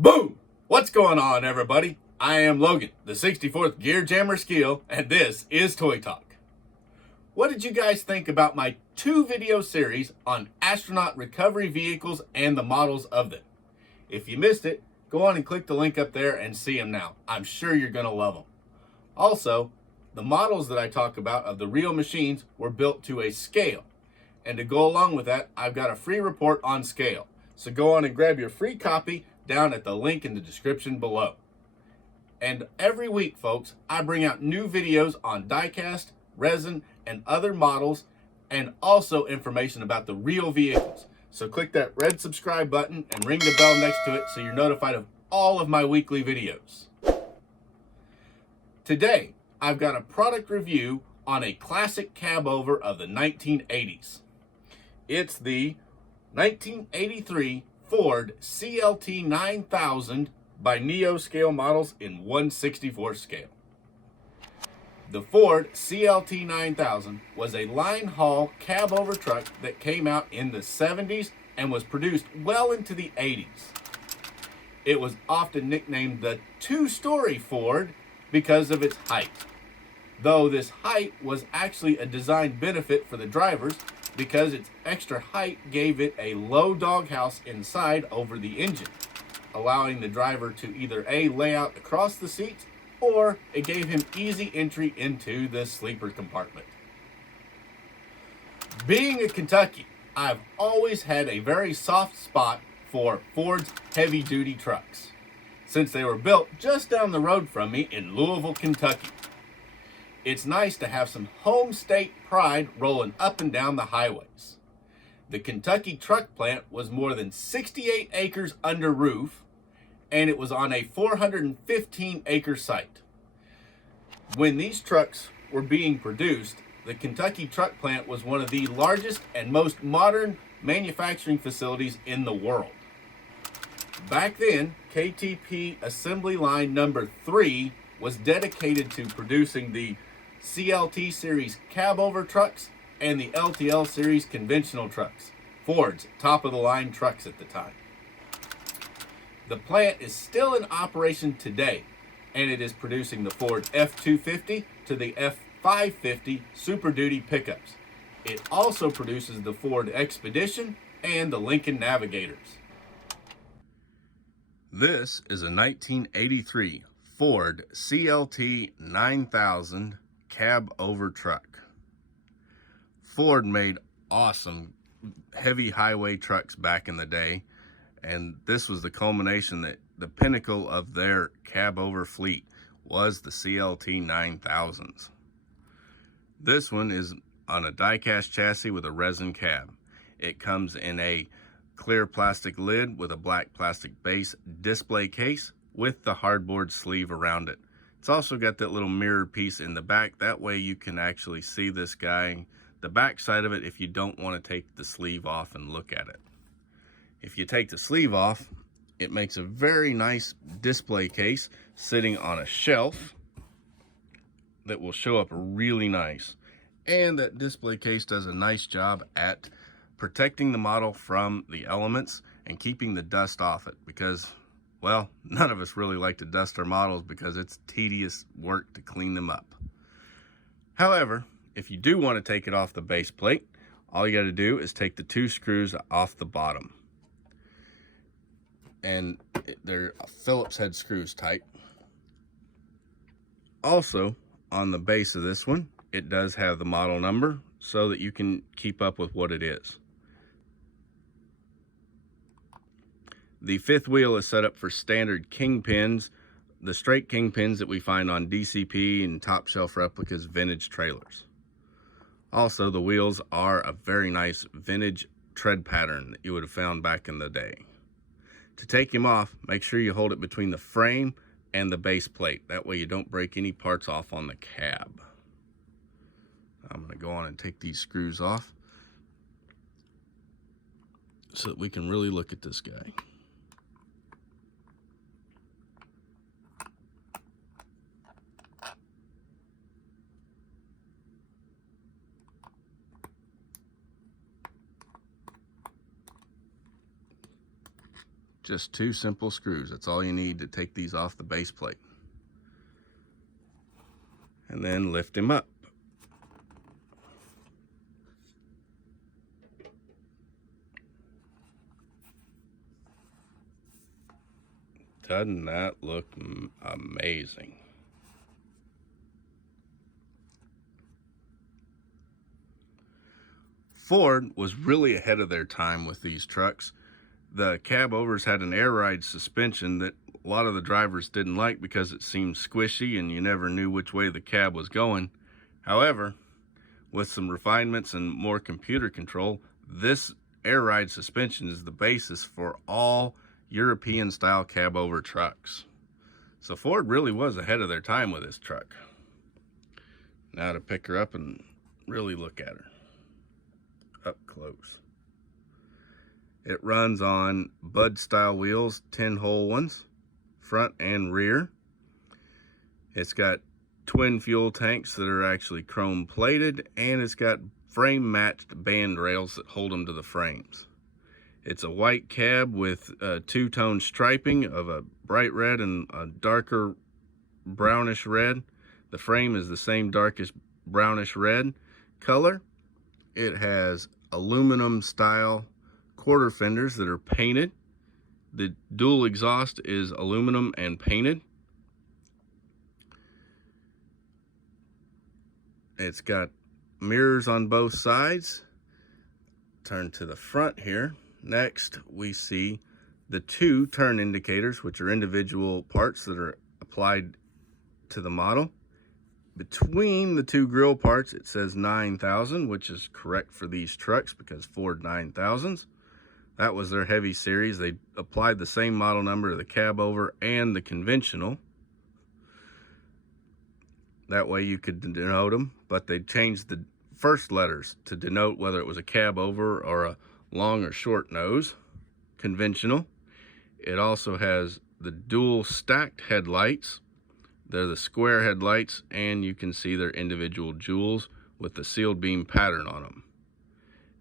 Boom! What's going on, everybody? I am Logan, the 64th Gear Jammer Skeele, and this is Toy Talk. What did you guys think about my 2-video series on astronaut recovery vehicles and the models of them? If you missed it, go on and click the link up there and see them now. I'm sure you're going to love them. Also, the models that I talk about of the real machines were built to a scale. And to go along with that, I've got a free report on scale. So go on and grab your free copy down at the link in the description below. And every week, folks, I bring out new videos on diecast, resin, and other models, and also information about the real vehicles. So click that red subscribe button and ring the bell next to it so you're notified of all of my weekly videos. Today, I've got a product review on a classic cab-over of the 1980s. It's the 1983 Ford CLT-9000 by Neo scale models in 1/64 scale. The Ford CLT-9000 was a line haul cab-over truck that came out in the 70s and was produced well into the 80s. It was often nicknamed the two-story Ford because of its height, though this height was actually a design benefit for the drivers because its extra height gave it a low doghouse inside over the engine, allowing the driver to either A, lay out across the seats, or it gave him easy entry into the sleeper compartment. Being a Kentuckian, I've always had a very soft spot for Ford's heavy-duty trucks, since they were built just down the road from me in Louisville, Kentucky. It's nice to have some home state pride rolling up and down the highways. The Kentucky truck plant was more than 68 acres under roof, and it was on a 415-acre site. When these trucks were being produced, the Kentucky truck plant was one of the largest and most modern manufacturing facilities in the world. Back then, KTP Assembly Line Number 3 was dedicated to producing the CLT-Series Cab-Over trucks and the LTL Series Conventional trucks, Ford's top-of-the-line trucks at the time. The plant is still in operation today, and it is producing the Ford F-250 to the F-550 Super Duty pickups. It also produces the Ford Expedition and the Lincoln Navigators. This is a 1983 Ford CLT-9000 cab-over truck. Ford made awesome heavy highway trucks back in the day, and this was the culmination, that the pinnacle of their cab-over fleet was the CLT-9000s. This one is on a die-cast chassis with a resin cab. It comes in a clear plastic lid with a black plastic base display case with the hardboard sleeve around it. It's also got that little mirror piece in the back. That way you can actually see this guy, the back side of it, if you don't want to take the sleeve off and look at it. If you take the sleeve off, it makes a very nice display case sitting on a shelf that will show up really nice. And that display case does a nice job at protecting the model from the elements and keeping the dust off it, because, well, none of us really like to dust our models because it's tedious work to clean them up. However, if you do want to take it off the base plate, all you got to do is take the 2 screws off the bottom. And they're Phillips head screws type. Also, on the base of this one, it does have the model number so that you can keep up with what it is. The 5th wheel is set up for standard kingpins, the straight kingpins that we find on DCP and top shelf replicas vintage trailers. Also, the wheels are a very nice vintage tread pattern that you would have found back in the day. To take him off, make sure you hold it between the frame and the base plate. That way you don't break any parts off on the cab. I'm going to go on and take these screws off so that we can really look at this guy. Just 2 simple screws. That's all you need to take these off the base plate. And then lift him up. Doesn't that look amazing? Ford was really ahead of their time with these trucks. The cab-overs had an air ride suspension that a lot of the drivers didn't like because it seemed squishy and you never knew which way the cab was going. However, with some refinements and more computer control, this air ride suspension is the basis for all European style cab-over trucks. So Ford really was ahead of their time with this truck. Now to pick her up and really look at her up close. It runs on Bud style wheels, 10-hole ones, front and rear. It's got twin fuel tanks that are actually chrome plated, and it's got frame matched band rails that hold them to the frames. It's a white cab with two-tone striping of a bright red and a darker brownish red. The frame is the same darkish brownish red color. It has aluminum style quarter fenders that are painted. The dual exhaust is aluminum and painted. It's got mirrors on both sides. Turn to the front here. Next, we see the 2 turn indicators, which are individual parts that are applied to the model. Between the 2 grill parts, it says 9000, which is correct for these trucks because Ford 9000s. That was their heavy series. They applied the same model number to the cab-over and the conventional. That way you could denote them, but they changed the first letters to denote whether it was a cab-over or a long or short nose. Conventional. It also has the dual stacked headlights. They're the square headlights, and you can see their individual jewels with the sealed beam pattern on them.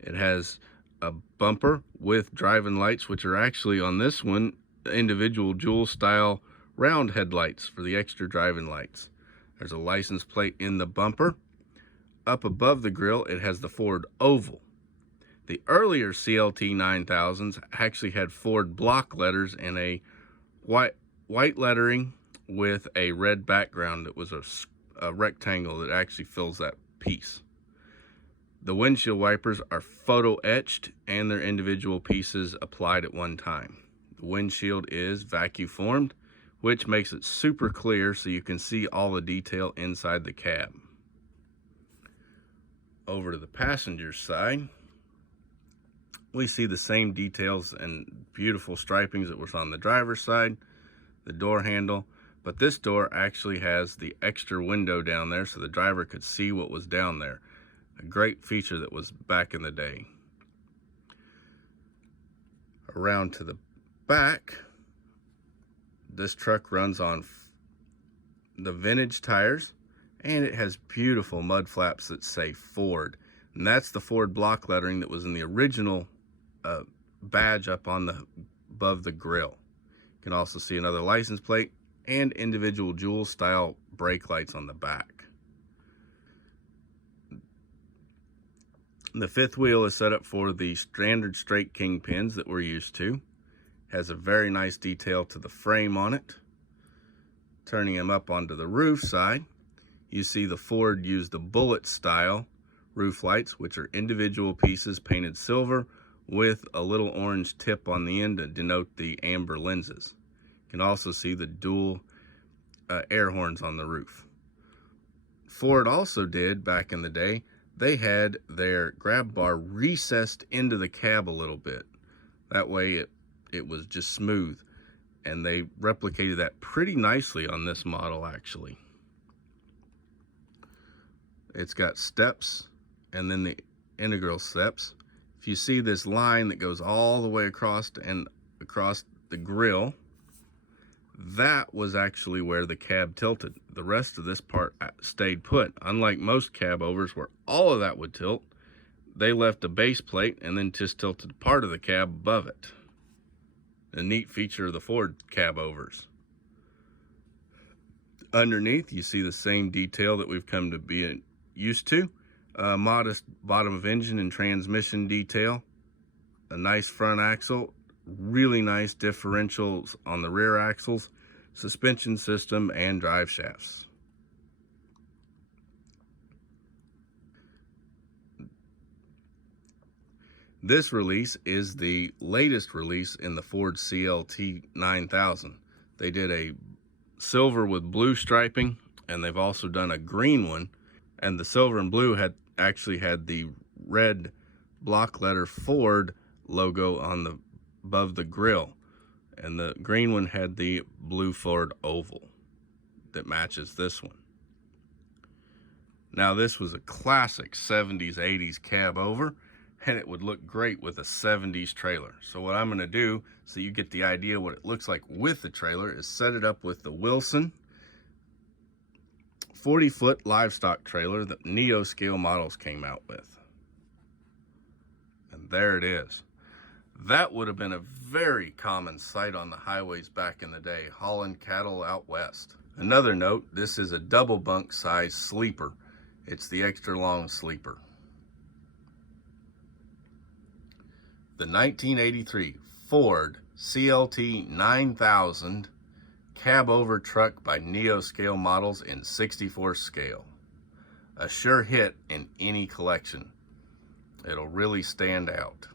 It has a bumper with driving lights, which are actually on this one individual jewel style round headlights for the extra driving lights. There's a license plate in the bumper. Up above the grille, it has the Ford oval. The earlier CLT-9000s actually had Ford block letters and a white lettering with a red background that was a rectangle that actually fills that piece. The windshield wipers are photo etched and their individual pieces applied at one time. The windshield is vacuum formed, which makes it super clear so you can see all the detail inside the cab. Over to the passenger side, we see the same details and beautiful stripings that was on the driver's side, the door handle, but this door actually has the extra window down there so the driver could see what was down there. A great feature that was back in the day. Around to the back, this truck runs on the vintage tires, and it has beautiful mud flaps that say Ford. And that's the Ford block lettering that was in the original badge up on the above the grill. You can also see another license plate and individual jewel style brake lights on the back. The 5th wheel is set up for the standard straight kingpins that we're used to. Has a very nice detail to the frame on it. Turning him up onto the roof side, you see the Ford used the bullet style roof lights, which are individual pieces painted silver with a little orange tip on the end to denote the amber lenses. You can also see the dual air horns on the roof. Ford also did, back in the day, they had their grab bar recessed into the cab a little bit. That way it was just smooth. And they replicated that pretty nicely on this model, actually. It's got steps and then the integral steps. If you see this line that goes all the way across and across the grill, that was actually where the cab tilted. The rest of this part stayed put. Unlike most cab-overs where all of that would tilt, they left a base plate and then just tilted part of the cab above it. A neat feature of the Ford cab-overs. Underneath, you see the same detail that we've come to be used to. Modest bottom of engine and transmission detail. A nice front axle. Really nice differentials on the rear axles. Suspension system and drive shafts. This release is the latest release in the Ford CLT-9000. They did a silver with blue striping, and they've also done a green one. And the silver and blue actually had the red block letter Ford logo on above the grille, and the green one had the blue Ford oval that matches this one. Now, this was a classic 70s, 80s cab over, and it would look great with a 70s trailer. So what I'm going to do, so you get the idea what it looks like with the trailer, is set it up with the Wilson 40-foot livestock trailer that Neo scale models came out with. And there it is. That would have been a very common sight on the highways back in the day, hauling cattle out west. Another note, this is a double bunk size sleeper. It's the extra long sleeper. The 1983 Ford CLT-9000 cab-over truck by Neo scale models in 64 scale. A sure hit in any collection. It'll really stand out.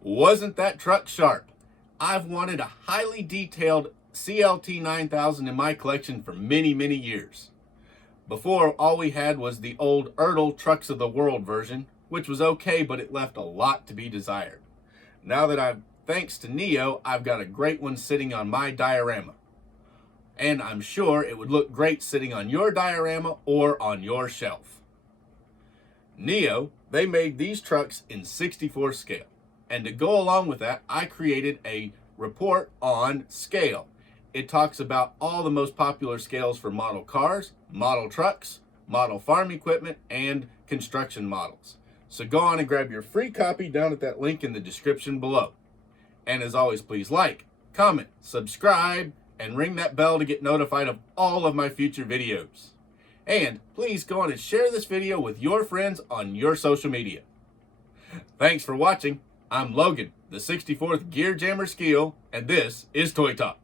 Wasn't that truck sharp? I've wanted a highly detailed CLT-9000 in my collection for many, many years. Before, all we had was the old Ertl Trucks of the World version, which was okay, but it left a lot to be desired. Now that thanks to Neo, I've got a great one sitting on my diorama. And I'm sure it would look great sitting on your diorama or on your shelf. Neo, they made these trucks in 64 scale. And to go along with that, I created a report on scale. It talks about all the most popular scales for model cars, model trucks, model farm equipment, and construction models. So go on and grab your free copy down at that link in the description below. And as always, please like, comment, subscribe, and ring that bell to get notified of all of my future videos. And please go on and share this video with your friends on your social media. Thanks for watching. I'm Logan, the 64th Gear Jammer Skeele, and this is Toy Talk.